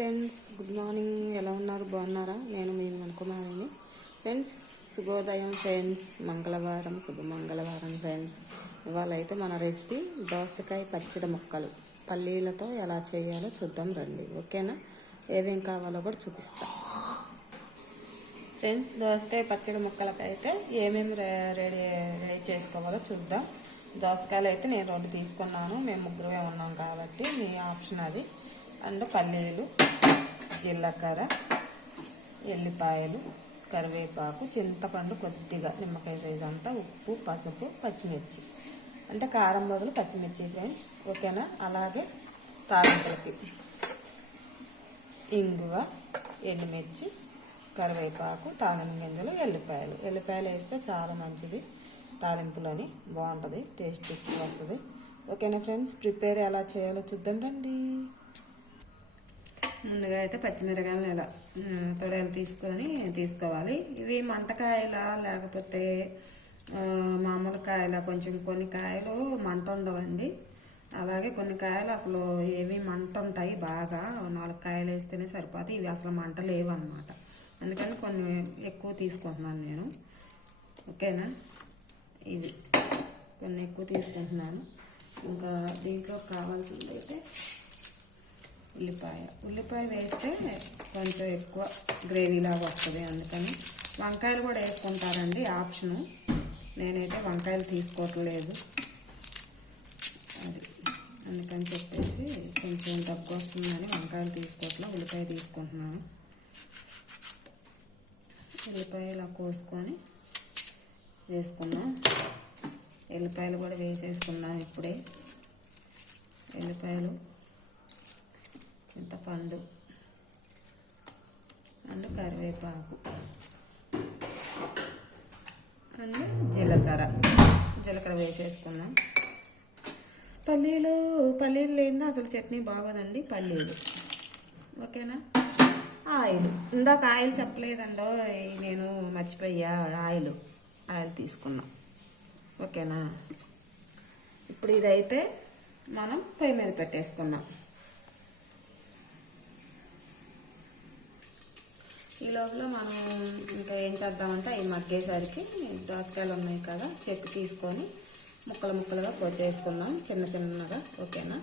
Friends good morning. ఎలా ఉన్నారు? బాగున్నారా? నేను మీ అనుకుమారిని ఫ్రెండ్స్ శుభోదయం ఫ్రెండ్స్. మంగళవారం శుభ మంగళవారం ఫ్రెండ్స్. ఇవాళ అయితే మన రెసిపీ దోసకాయ పచ్చడి ముక్కలు. పల్లీలతో ఎలా చేయాలో చూద్దాం రండి. ఓకేనా? ఏమేం కావాలో కూడా చూపిస్తా. ఫ్రెండ్స్ దోసకాయ పచ్చడి ముక్కలకైతే ఏమేమి రెడీ రెడీ చేసుకోవాలో చూద్దాం. దోసకాయలు అయితే నేను రెండు తీసుకున్నాను. మేము ముగ్గురమే ఉన్నాం కాబట్టి మీ ఆప్షన్ అది. అండ్ పల్లీలు జీలకర్ర ఎల్లిపాయలు కరివేపాకు చింతపండు కొద్దిగా నిమ్మకాయ సైజ్ అంతా ఉప్పు పసుపు పచ్చిమిర్చి. అంటే కారం బదులు పచ్చిమిర్చి ఫ్రెండ్స్ ఓకేనా? అలాగే తాలింపులకి. ఇంగువ ఎండుమిర్చి కరివేపాకు తాలింపు గింజలు ఎల్లిపాయలు. ఎల్లిపాయలు వేస్తే చాలా మంచిది. తాలింపులని బాగుంటుంది టేస్ట్ వస్తుంది. ఓకేనా ఫ్రెండ్స్ ప్రిపేర్ ఎలా చేయాలో చూద్దాం రండి. ముందుగా అయితే పచ్చిమిరకాయలను ఇలా తొడలు తీసుకొని తీసుకోవాలి. ఇవి మంటకాయలా లేకపోతే మామూలు కాయల కొంచెం కొన్ని కాయలు మంట ఉండవండి. అలాగే కొన్ని కాయలు అసలు ఏవి మంట ఉంటాయి బాగా నాలుగు కాయలు వేస్తేనే సరిపోతాయి. ఇవి అసలు మంట లేవు అందుకని కొన్ని ఎక్కువ తీసుకుంటున్నాను నేను. ఓకేనా? ఇవి కొన్ని ఎక్కువ తీసుకుంటున్నాను. ఇంకా దీంట్లో కావాల్సింది అయితే ఉల్లిపాయ. ఉల్లిపాయ వేస్తే కొంచెం ఎక్కువ గ్రేవీలాగా వస్తుంది అందుకని. వంకాయలు కూడా వేసుకుంటారండి ఆప్షను. నేనైతే వంకాయలు తీసుకోవట్లేదు. అది అందుకని చెప్పేసి కొంచెం తక్కువ వస్తుందని వంకాయలు తీసుకోవట్లేదు ఉల్లిపాయ తీసుకుంటున్నాను. ఉల్లిపాయ ఇలా కోసుకొని వేసుకున్నాం. ఎల్లిపాయలు కూడా వేసేసుకున్నాను ఇప్పుడే. ఎల్లిపాయలు చింతపండు అండ్ కరివేపాకు అండ్ జీలకర్ర. జీలకర్ర వేసేసుకున్నాం. పల్లీలు పల్లీలు లేదా అసలు చట్నీ బాగోదండి పల్లీలు. ఓకేనా? ఆయిల్. ఇందాక ఆయిల్ చెప్పలేదండో నేను మర్చిపోయా ఆయిల్. ఆయిల్ తీసుకున్నాం. ఓకేనా? ఇప్పుడు ఇదైతే మనం పొయ్యి మీద పెట్టేసుకున్నాం ఈ లోపల మనం ఇంకా ఏం చేద్దామంటే అవి మగ్గేసరికి దోసకాయలు ఉన్నాయి కదా చెక్కు తీసుకొని ముక్కలు ముక్కలుగా కోసేసుకుందాం చిన్న చిన్నగా ఓకేనా?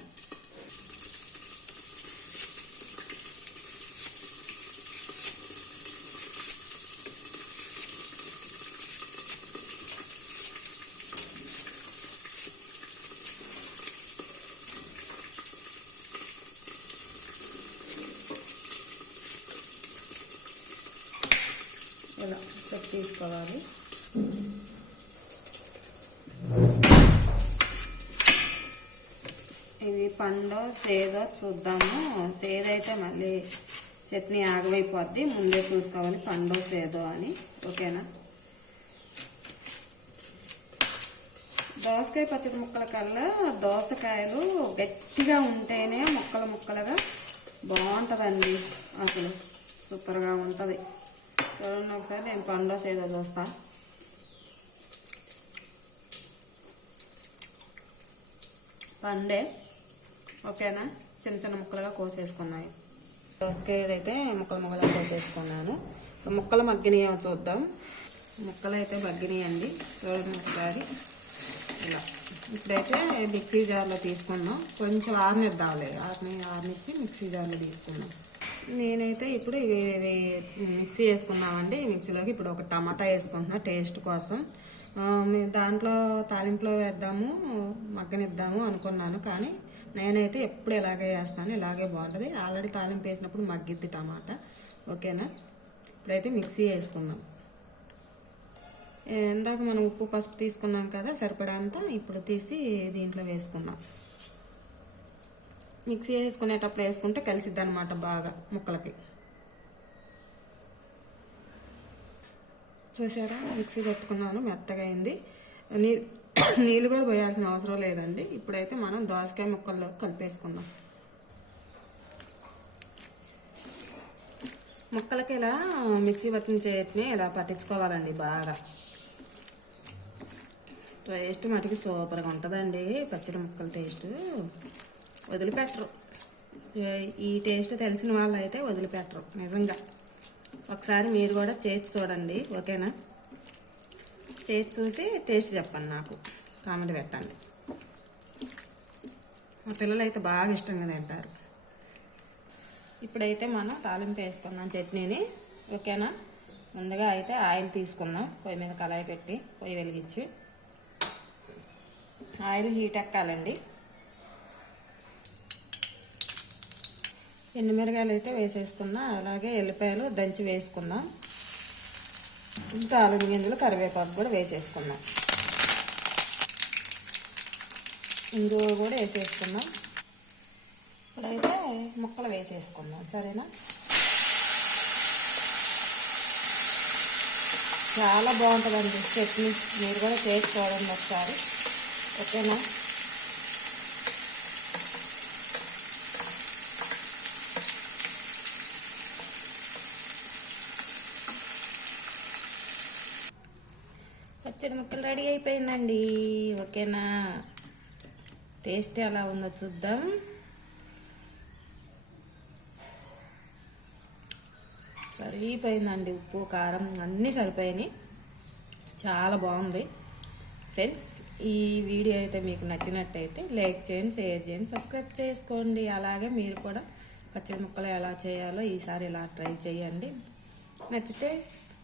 ఇలా చెక్ తీసుకోవాలి ఇది పండో సేదో చూద్దాము. సేదైతే మళ్ళీ చట్నీ ఆగమైపోద్ది. ముందే చూసుకోవాలి పండో సేదో అని. ఓకేనా? దోసకాయ పచ్చడి ముక్కల కల్లా దోసకాయలు గట్టిగా ఉంటేనే ముక్కలు ముక్కలుగా బాగుంటుందండి. అసలు సూపర్గా ఉంటుంది. చూడండి ఒకసారి నేను పండో సేదో చూస్తా. పండే ఓకేనా? చిన్న చిన్న ముక్కలుగా కోసేసుకున్నాయి. దోసకాయలు అయితే ముక్కలు ముక్కలుగా కోసేసుకున్నాను. ముక్కలు మగ్గినాయో చూద్దాం. ముక్కలు అయితే మగ్గినాయండి. చూడండి ఒకసారి. ఇలా. ఇప్పుడైతే మిక్సీ జార్లో తీసుకున్నాం. కొంచెం ఆరనిద్దాలి. ఆరిని ఆర్నిచ్చి మిక్సీ జార్లో తీసుకున్నాం. నేనైతే ఇప్పుడు ఇది మిక్సీ వేసుకున్నామండి మిక్సీలోకి ఇప్పుడు ఒక టమాటా వేసుకుంటున్నా టేస్ట్ కోసం. దాంట్లో తాలింపులో వేద్దాము మగ్గనిద్దాము అనుకున్నాను కానీ నేనైతే ఎప్పుడు ఇలాగే వేస్తాను ఇలాగే బాగుంటుంది. ఆల్రెడీ తాలింపు వేసినప్పుడు మగ్గిద్ది టమాటా. ఓకేనా? ఇప్పుడైతే మిక్సీ వేసుకున్నాం ఇందాక మనం ఉప్పు పసుపు తీసుకున్నాం కదా సరిపడంత ఇప్పుడు తీసి దీంట్లో వేసుకున్నాం మిక్సీ వేసుకునేటప్పుడు వేసుకుంటే కలిసిద్ది అనమాట బాగా ముక్కలకి. చూసారా? మిక్సీ పెట్టుకున్నాను మెత్తగా అయింది. నీ నీళ్ళు కూడా పోయాల్సిన అవసరం లేదండి. ఇప్పుడైతే మనం దోసకాయ ముక్కల్లో కలిపేసుకుందాం. ముక్కలకి ఇలా మిక్సీ పట్టిన ఇలా పట్టించుకోవాలండి బాగా. టేస్ట్ మటుకు సూపర్గా ఉంటుందండి. పచ్చడి ముక్కల టేస్ట్. వదిలిపెట్టరు. ఈ టేస్ట్ తెలిసిన వాళ్ళు అయితే వదిలిపెట్టరు నిజంగా. ఒకసారి మీరు కూడా చేసి చూడండి ఓకేనా? చేసి చూసి టేస్ట్ చెప్పండి నాకు కామెంట్ పెట్టండి. మా పిల్లలు అయితే బాగా ఇష్టంగా తింటారు. ఇప్పుడైతే మనం తాలింపు వేసుకుందాం చట్నీని ఓకేనా? ముందుగా అయితే ఆయిల్ తీసుకుందాం పొయ్యి మీద కళాయి పెట్టి పొయ్యి వెలిగించి. Oil heat ఎక్కాలండి. ఎండుమిరగాయలు అయితే వేసేసుకున్నా అలాగే ఎల్లిపాయలు దంచి వేసుకుందాం. ఇంకా ఆలుగు గింజలు కరివేపాకు కూడా వేసేసుకుందాం. ఇంగువ కూడా వేసేసుకుందాం. ఇప్పుడైతే ముక్కలు వేసేసుకుందాం. సరేనా? చాలా బాగుంటుందండి. చట్నీ. మీరు కూడా చేసుకోవడం ఒకసారి. ఓకేనా? పచ్చడి ముక్కలు రెడీ అయిపోయిందండి. ఓకేనా? టేస్ట్ ఎలా ఉందో చూద్దాం. సరిపోయిందండి ఉప్పు కారం అన్నీ సరిపోయినాయి. చాలా బాగుంది. ఫ్రెండ్స్ ఈ వీడియో అయితే మీకు నచ్చినట్టయితే లైక్ చేయండి షేర్ చేయండి సబ్స్క్రైబ్ చేసుకోండి. అలాగే మీరు కూడా పచ్చడి ముక్కలు ఎలా చేయాలో ఈసారి ఇలా ట్రై చేయండి. నచ్చితే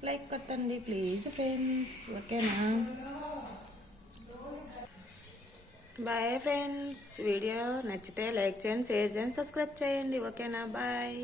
లైక్ కొట్టండి ప్లీజ్ ఫ్రెండ్స్ ఓకేనా? బాయ్ ఫ్రెండ్స్ వీడియో నచ్చితే లైక్ చేయండి షేర్ చేయండి సబ్స్క్రైబ్ చేయండి. ఓకేనా? బాయ్